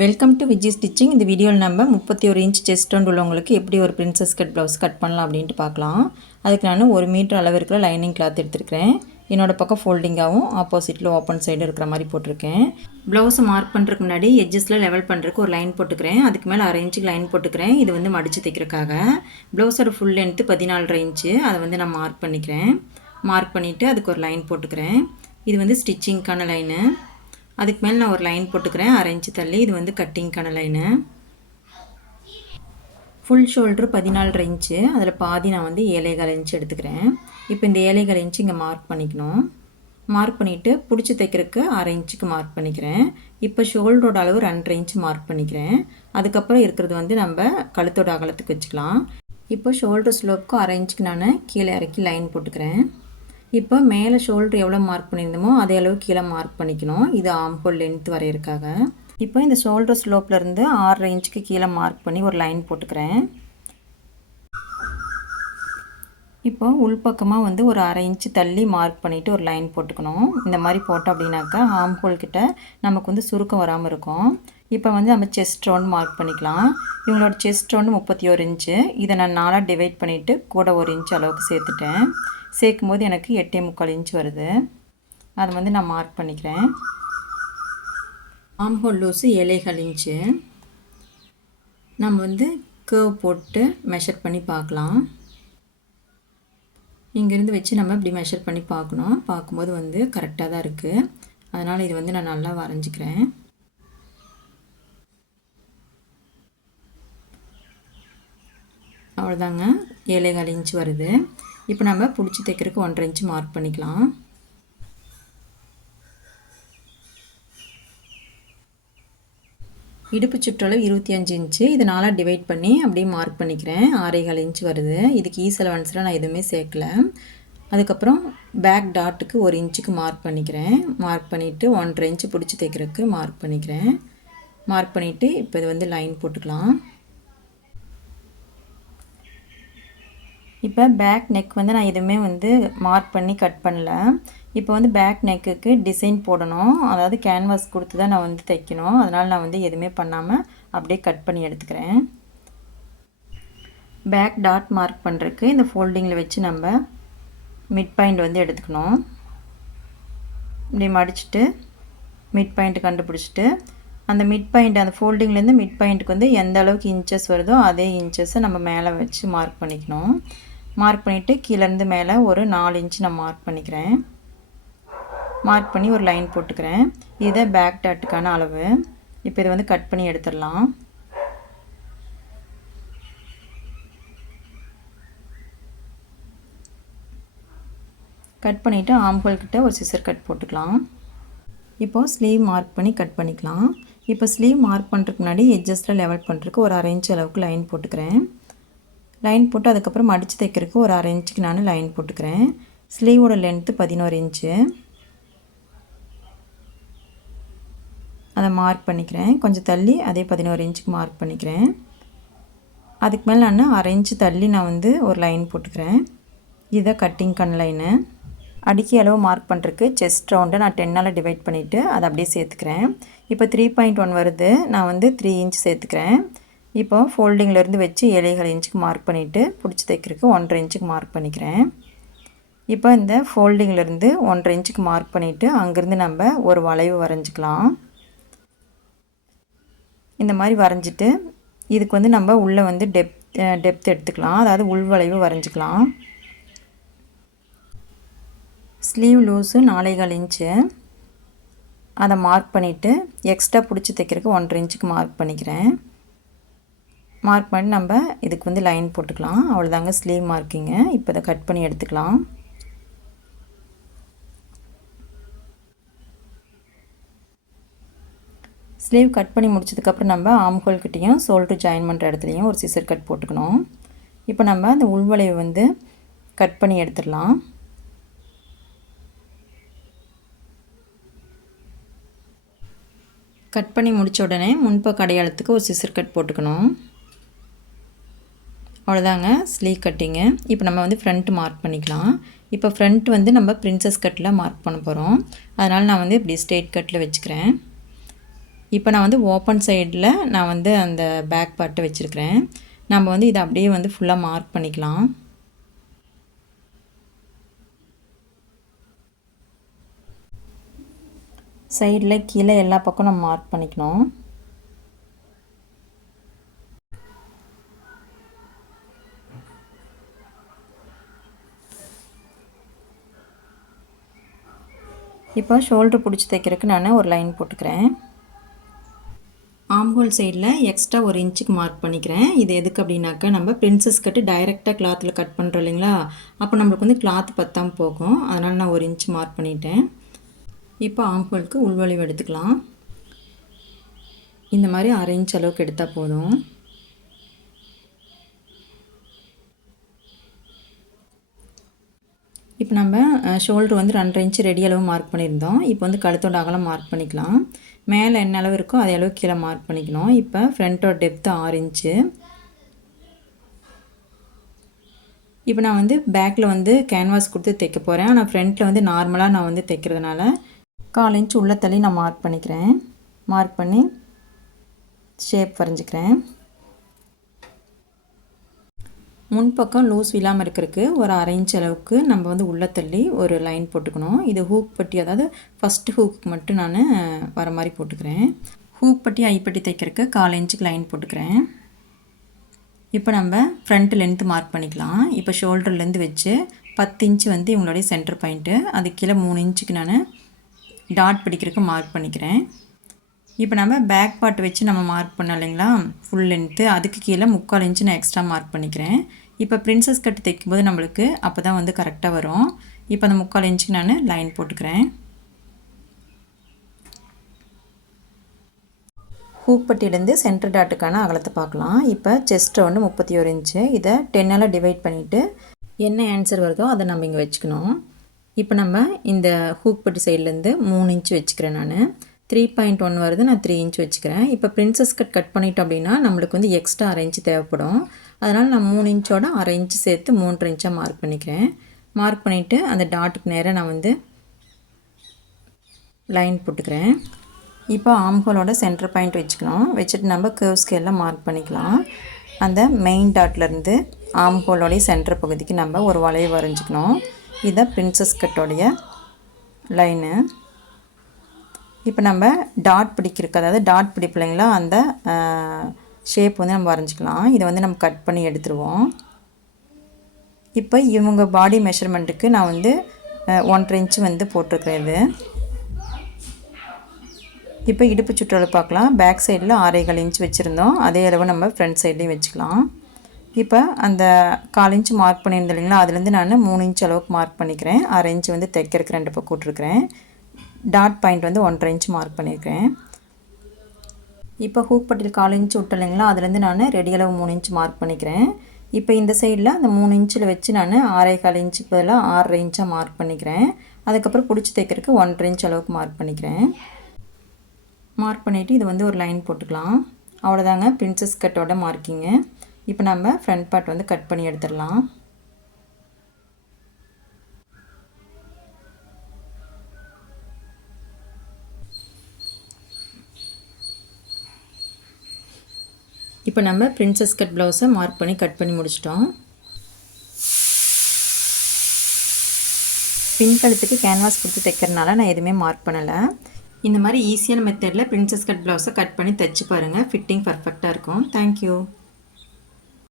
Welcome to Viji stitching. இந்த வீடியோவில் நம்ம 31 இன்ச் செஸ்ட் ரவுண்ட் உள்ளவங்களுக்கு எப்படி ஒரு பிரின்சஸ் கட் ப்ளவுஸ் கட் பண்ணலாம் அப்படின்ட்டு பார்க்கலாம். அதுக்கு நான் 1 மீட்டர் அளவு இருக்கிற லைனிங் கிளாத் எடுத்துருக்கிறேன். என்னோடய பக்கம் ஃபோல்டிங்காகவும் ஆப்போசிட்டில் ஓப்பன் சைடு இருக்கிற மாதிரி போட்டிருக்கேன். ப்ளவுஸை மார்க் பண்ணுறதுக்கு முன்னாடி எட்ஜஸில் லெவல் பண்ணுறதுக்கு ஒரு லைன் போட்டுக்கிறேன். அதுக்கு மேலே 1/2 இன்ச்சுக்கு லைன் போட்டுக்கிறேன். இது வந்து மடித்து தைக்கிறதுக்காக. ப்ளவுஸோட ஃபுல் லென்த்து 14.5 இன்ச்சு. அதை வந்து நான் மார்க் பண்ணிக்கிறேன். மார்க் பண்ணிவிட்டு அதுக்கு ஒரு லைன் போட்டுக்கிறேன். இது வந்து ஸ்டிச்சிங்க்கான லைனு. அதுக்கு மேலே நான் ஒரு லைன் போட்டுக்கிறேன் 1/2 இன்ச்சு தள்ளி. இது வந்து கட்டிங்க்கான லைனு. Full shoulder 14.5 inch. அதில் பாதி நான் வந்து 7.25 இன்ச்சு எடுத்துக்கிறேன். இப்போ இந்த 7.25 இன்ச்சு இங்கே மார்க் பண்ணிக்கணும். மார்க் பண்ணிவிட்டு பிடிச்சி தைக்கிறதுக்கு 1/2 இன்ச்சுக்கு மார்க் பண்ணிக்கிறேன். இப்போ ஷோல்டரோட அளவு 2.5 இன்ச்சு மார்க் பண்ணிக்கிறேன். அதுக்கப்புறம் இருக்கிறது வந்து நம்ம கழுத்தோட அகலத்துக்கு வச்சுக்கலாம். இப்போ ஷோல்டர் ஸ்லோப்புக்கு 1/2 இன்ச்சுக்கு நான் கீழே இறக்கி லைன் போட்டுக்கிறேன். இப்போ மேலே ஷோல்டர் எவ்வளோ மார்க் பண்ணியிருந்தோமோ அதே அளவு கீழே மார்க் பண்ணிக்கணும். இது ஆம்ஹோல் லென்த் வரையறதுக்காக. இப்போ இந்த ஷோல்டர் ஸ்லோப்லேருந்து 6.5 இன்ச்சுக்கு கீழே மார்க் பண்ணி ஒரு லைன் போட்டுக்கிறேன். இப்போ உள்பக்கமாக வந்து ஒரு 1/2 இன்ச்சு தள்ளி மார்க் பண்ணிவிட்டு ஒரு லைன் போட்டுக்கணும். இந்த மாதிரி போட்டோம் அப்படின்னாக்கா ஆம்ஹோல் கிட்ட நமக்கு வந்து சுருக்கம் வராமல் இருக்கும். இப்போ வந்து நம்ம செஸ்ட் ரவுண்ட் மார்க் பண்ணிக்கலாம். இவங்களோட செஸ்ட் ரவுண்டு 31 இன்ச்சு. இதை நான் 4ஆக டிவைட் பண்ணிவிட்டு கூட 1 இன்ச் அளவுக்கு சேர்த்துட்டேன். சேர்க்கும்போது எனக்கு 8.75 இன்ச் வருது. அதை வந்து நான் மார்க் பண்ணிக்கிறேன். Armhole loose 7.25 inch. நம்ம வந்து கேர்வ் போட்டு மெஷர் பண்ணி பார்க்கலாம். இங்கேருந்து வச்சு நம்ம இப்படி மெஷர் பண்ணி பார்க்கணும். பார்க்கும்போது வந்து கரெக்டாக தான் இருக்குது. அதனால் இது வந்து நான் நல்லா வரைஞ்சிக்கிறேன். அவ்வளோதாங்க, 7.25 இன்ச்சு வருது. இப்போ நம்ம பிடிச்சி தைக்கிறதுக்கு 1.5 இன்ச்சு மார்க் பண்ணிக்கலாம். இடுப்பு சுற்றளவு 25 இன்ச்சு. இதை 4ஆக டிவைட் பண்ணி அப்படியே மார்க் பண்ணிக்கிறேன். 6.25 இன்ச்சு வருது. இதுக்கு ஈஸலவன்ஸில் நான் எதுவுமே சேர்க்கல. அதுக்கப்புறம் பேக் டாட்டுக்கு 1 இன்ச்சுக்கு மார்க் பண்ணிக்கிறேன். மார்க் பண்ணிவிட்டு 1.5 இன்ச்சு பிடிச்சி தைக்கிறதுக்கு மார்க் பண்ணிக்கிறேன். மார்க் பண்ணிவிட்டு இப்போ இது வந்து லைன் போட்டுக்கலாம். இப்போ பேக் நெக் வந்து நான் எதுவுமே வந்து மார்க் பண்ணி கட் பண்ணல. இப்போ வந்து பேக் நெக்குக்கு டிசைன் போடணும். அதாவது கேன்வாஸ் கொடுத்து தான் நான் வந்து தைக்கணும். அதனால் நான் வந்து எதுவுமே பண்ணாமல் அப்படியே கட் பண்ணி எடுத்துக்கிறேன். பேக் டாட் மார்க் பண்ணுறதுக்கு இந்த ஃபோல்டிங்கில் வச்சு நம்ம மிட் பாயிண்ட் வந்து எடுத்துக்கணும். இப்படி மடிச்சுட்டு மிட் பாயிண்ட் கண்டுபிடிச்சிட்டு அந்த மிட் பாயிண்ட் அந்த ஃபோல்டிங்லேருந்து மிட் பாயிண்ட்டுக்கு வந்து எந்த அளவுக்கு இன்ச்சஸ் வருதோ அதே இன்ச்சஸை நம்ம மேலே வச்சு மார்க் பண்ணிக்கணும். மார்க் பண்ணிவிட்டு கீழேருந்து மேலே ஒரு 4 இன்ச்சு நான் மார்க் பண்ணிக்கிறேன். மார்க் பண்ணி ஒரு லைன் போட்டுக்கிறேன். இதை பேக் டாட்டுக்கான அளவு. இப்போ இதை வந்து கட் பண்ணி எடுத்துடலாம். கட் பண்ணிவிட்டு ஆம்ஹோல் கிட்ட ஒரு சிசர் கட் போட்டுக்கலாம். இப்போது ஸ்லீவ் மார்க் பண்ணி கட் பண்ணிக்கலாம். இப்போ ஸ்லீவ் மார்க் பண்ணுறதுக்கு முன்னாடி எட்ஜஸில் லெவல் பண்ணுறதுக்கு ஒரு 1/2 இன்ச் அளவுக்கு லைன் போட்டுக்கிறேன். லைன் போட்டு அதுக்கப்புறம் மடித்து தைக்கிறதுக்கு ஒரு 1/2 இன்ச்சுக்கு நான் லைன் போட்டுக்கிறேன். ஸ்லீவோட லென்த்து 11 இன்ச்சு. அதை மார்க் பண்ணிக்கிறேன். கொஞ்சம் தள்ளி அதே 11 இன்ச்சுக்கு மார்க் பண்ணிக்கிறேன். அதுக்கு மேலே நான் 1/2 இன்ச்சு தள்ளி நான் வந்து ஒரு லைன் போட்டுக்கிறேன். இதுதான் கட்டிங்க்கான லைனு. அடிக்கி அளவு மார்க் பண்ணுறதுக்கு செஸ்ட் ரவுண்டை நான் 10ஆல் டிவைட் பண்ணிவிட்டு அதை அப்படியே சேர்த்துக்கிறேன். இப்போ 3.1 வருது. நான் வந்து 3 இன்ச் சேர்த்துக்கிறேன். இப்போ ஃபோல்டிங்கிலேருந்து வச்சு 7.25 இன்ச்சுக்கு மார்க் பண்ணிவிட்டு பிடிச்சி தைக்கிறதுக்கு 1.5 இன்ச்சுக்கு மார்க் பண்ணிக்கிறேன். இப்போ இந்த ஃபோல்டிங்கிலேருந்து 1.5 இன்ச்சுக்கு மார்க் பண்ணிவிட்டு அங்கேருந்து நம்ம ஒரு வளைவு வரைஞ்சிக்கலாம். இந்த மாதிரி வரைஞ்சிட்டு இதுக்கு வந்து நம்ம உள்ளே வந்து டெப்த் எடுத்துக்கலாம். அதாவது உள் வளைவு வரைஞ்சிக்கலாம். Sleeve loose 4.25 inch. அதை மார்க் பண்ணிவிட்டு எக்ஸ்ட்ரா பிடிச்சி தைக்கிறதுக்கு 1.5 இன்ச்சுக்கு மார்க் பண்ணிக்கிறேன். மார்க் பண்ணி நம்ம இதுக்கு வந்து லைன் போட்டுக்கலாம். அவ்வளோதாங்க ஸ்லீவ் மார்க்கிங்க. இப்போ இதை கட் பண்ணி எடுத்துக்கலாம். ஸ்லீவ் கட் பண்ணி முடிச்சதுக்கப்புறம் நம்ம ஆம்ஹோல் கிட்டேயும் ஷோல்டர் ஜாயின் பண்ணுற இடத்துலையும் ஒரு சிசர் கட் போட்டுக்கணும். இப்போ நம்ம அந்த உள்வளைவு வந்து கட் பண்ணி எடுத்துடலாம். கட் பண்ணி முடித்த உடனே முன்பக்க அடையாளத்துக்கு ஒரு சிசர் கட் போட்டுக்கணும். அவ்வளோதாங்க ஸ்லீவ் கட்டிங்கு. இப்போ நம்ம வந்து ஃப்ரண்ட் மார்க் பண்ணிக்கலாம். இப்போ ஃப்ரண்ட் வந்து நம்ம பிரின்சஸ் கட்டில் மார்க் பண்ண போகிறோம். அதனால் நான் வந்து இப்படி ஸ்ட்ரெயிட் கட்டில் வச்சுக்கிறேன். இப்போ நான் வந்து ஓப்பன் சைடில் நான் வந்து அந்த பேக் பார்ட்டை வச்சுருக்கிறேன். நம்ம வந்து இதை அப்படியே வந்து ஃபுல்லாக மார்க் பண்ணிக்கலாம். சைடில் கீழே எல்லா பக்கம் நம்ம மார்க் பண்ணிக்கணும். இப்போ ஷோல்டர் பிடிச்சி தைக்கிறதுக்கு நான் ஒரு லைன் போட்டுக்கிறேன். ஆம்ஹோல் சைடில் எக்ஸ்ட்ரா 1 இன்ச்சுக்கு மார்க் பண்ணிக்கிறேன். இது எதுக்கு அப்படின்னாக்கா, நம்ம பிரின்சஸ் கட்டு டைரெக்டாக கிளாத்தில் கட் பண்ணுறோம் இல்லைங்களா, அப்போ நம்மளுக்கு வந்து கிளாத் பத்தாமல் போகும். அதனால் நான் 1 இன்ச் மார்க் பண்ணிட்டேன். இப்போ ஆம்ஹோலுக்கு உள்வளைவு எடுத்துக்கலாம். இந்த மாதிரி 1/2 இன்ச் அளவுக்கு எடுத்தால் போதும். இப்போ நம்ம ஷோல்டர் வந்து 2.5 இன்ச் ரெடி அளவு மார்க் பண்ணியிருந்தோம். இப்போ வந்து கழுத்தோட அகலம் மார்க் பண்ணிக்கலாம். மேலே என்ன அளவு இருக்கோ அதே அளவு கீழே மார்க் பண்ணிக்கணும். இப்போ ஃப்ரண்ட்டோட டெப்த்து 6 இன்ச்சு. இப்போ நான் வந்து பேக்கில் வந்து கேன்வாஸ் கொடுத்து தைக்க போகிறேன். ஆனால் ஃப்ரண்ட்டில் வந்து நார்மலாக நான் வந்து தைக்கிறதுனால 1/4 இன்ச் உள்ள தள்ளி நான் மார்க் பண்ணிக்கிறேன். மார்க் பண்ணி ஷேப் வரைஞ்சிக்கிறேன். முன்பக்கம் லூஸ் இல்லாமல் இருக்கிறதுக்கு ஒரு 1/2 இன்ச் அளவுக்கு நம்ம வந்து உள்ளே தள்ளி ஒரு லைன் போட்டுக்கணும். இது ஹூக் பட்டி, அதாவது ஃபஸ்ட்டு ஹூக்கு மட்டும் நான் வர மாதிரி போட்டுக்கிறேன். ஹூக் பட்டி ஐப்பட்டி தைக்கிறதுக்கு 1/4 இன்ச்சுக்கு லைன் போட்டுக்கிறேன். இப்போ நம்ம ஃப்ரண்ட் லென்த்து மார்க் பண்ணிக்கலாம். இப்போ ஷோல்டர்லேருந்து வச்சு 10 இன்ச்சு வந்து இவங்களுடைய சென்டர் பாயிண்ட்டு, அது கீழே 3 இன்ச்சுக்கு நான் டாட் பிடிக்கிறதுக்கு மார்க் பண்ணிக்கிறேன். இப்போ நம்ம பேக் பார்ட் வச்சு நம்ம மார்க் பண்ணோம் இல்லைங்களா, ஃபுல் லென்த்து, அதுக்கு கீழே 3/4 இன்ச்சு நான் எக்ஸ்ட்ரா மார்க் பண்ணிக்கிறேன். இப்போ பிரின்சஸ் கட் தைக்கும்போது நம்மளுக்கு அப்போ தான் வந்து கரெக்டாக வரும். இப்போ அந்த 3/4 இன்ச்சுக்கு நான் லைன் போட்டுக்கிறேன். ஹூக் பட்டியிலேருந்து சென்டர் டாட்டுக்கான அகலத்தை பார்க்கலாம். இப்போ செஸ்ட் வந்து 31 இன்ச்சு. இதை 10ஆல் டிவைட் பண்ணிவிட்டு என்ன ஆன்சர் வருதோ அதை நம்ம இங்கே வச்சுக்கணும். இப்போ நம்ம இந்த ஹூக் பட்டி சைட்லேருந்து 3 இன்ச்சு வச்சுக்கிறேன். நான் 3.1 வருது, நான் 3 இன்ச் வச்சுக்கிறேன். இப்போ பிரின்சஸ் கட் பண்ணிட்டோம் அப்படின்னா நம்மளுக்கு வந்து எக்ஸ்ட்ரா 1/2 இன்ச் தேவைப்படும். அதனால் நான் 3 இன்ச்சோட 1/2 இன்ச் சேர்த்து 3.5 இன்ச்சாக மார்க் பண்ணிக்கிறேன். மார்க் பண்ணிவிட்டு அந்த டாட்டுக்கு நேராக நான் வந்து லைன் போட்டுக்கிறேன். இப்போ ஆம்ஹோலோட சென்டர் பாயிண்ட் வச்சுக்கணும். வச்சுட்டு நம்ம கர்வ் ஸ்கேலில் மார்க் பண்ணிக்கலாம். அந்த மெயின் டாட்லேருந்து ஆம்ஹோலோடைய சென்டர் பகுதிக்கு நம்ம ஒரு வளைவு வரைஞ்சிக்கணும். இதுதான் பிரின்சஸ் கட்டோடைய லைனு. இப்போ நம்ம டாட் பிடிக்கிறதுக்கு, அதாவது டாட் பிடிப்பில்லைங்களா, அந்த ஷேப் வந்து நம்ம வரைஞ்சிக்கலாம். இதை வந்து நம்ம கட் பண்ணி எடுத்துருவோம். இப்போ இவங்க பாடி மெஷர்மெண்ட்டுக்கு நான் வந்து 1.5 இன்ச்சு வந்து போட்டிருக்கிறேன். இது இப்போ இடுப்பு சுற்றளவு பார்க்கலாம். பேக் சைடில் 6.25 இன்ச் வச்சுருந்தோம். அதே அளவு நம்ம ஃப்ரண்ட் சைட்லேயும் வச்சுக்கலாம். இப்போ அந்த 1/4 இன்ச் மார்க் பண்ணியிருந்தோம் இல்லைங்களா, அதுலேருந்து நான் 3 இன்ச் அளவுக்கு மார்க் பண்ணிக்கிறேன். 1/2 இன்ச் வந்து தைக்கிறதுக்கு 2 பக்கம் விட்டுருக்கிறேன். டாட் பாயிண்ட் வந்து 1.5 இன்ச் மார்க் பண்ணியிருக்கேன். இப்போ ஹூக் பட்டியில் 1/4 இன்ச் விட்டு இல்லைங்களா, அதுலேருந்து நான் ரெடி அளவு 3 இன்ச் மார்க் பண்ணிக்கிறேன். இப்போ இந்த சைடில் அந்த 3 இன்ச்சில் வச்சு நான் 6.25 இன்ச்சுக்கு பதிலாக 6.5 இன்ச்சாக மார்க் பண்ணிக்கிறேன். அதுக்கப்புறம் பிடிச்சி தைக்கிறதுக்கு 1.5 இன்ச் அளவுக்கு மார்க் பண்ணிக்கிறேன். மார்க் பண்ணிவிட்டு இது வந்து ஒரு லைன் போட்டுக்கலாம். அவ்வளோதாங்க பிரின்சஸ் கட்டோட மார்க்கிங்கு. இப்போ நம்ம ஃப்ரண்ட் பார்ட் வந்து கட் பண்ணி எடுத்துடலாம். இப்போ நம்ம பிரின்சஸ் கட் ப்ளவுஸை மார்க் பண்ணி கட் பண்ணி முடிச்சிட்டோம். பின் கழுத்துக்கு கேன்வாஸ் கொடுத்து தைக்கிறதுனால நான் எதுவுமே மார்க் பண்ணலை. இந்த மாதிரி ஈஸியான மெத்தடில் பிரின்சஸ் கட் ப்ளவுஸை கட் பண்ணி தைச்சி பாருங்கள். ஃபிட்டிங் பர்ஃபெக்டாக இருக்கும். தேங்க்யூ.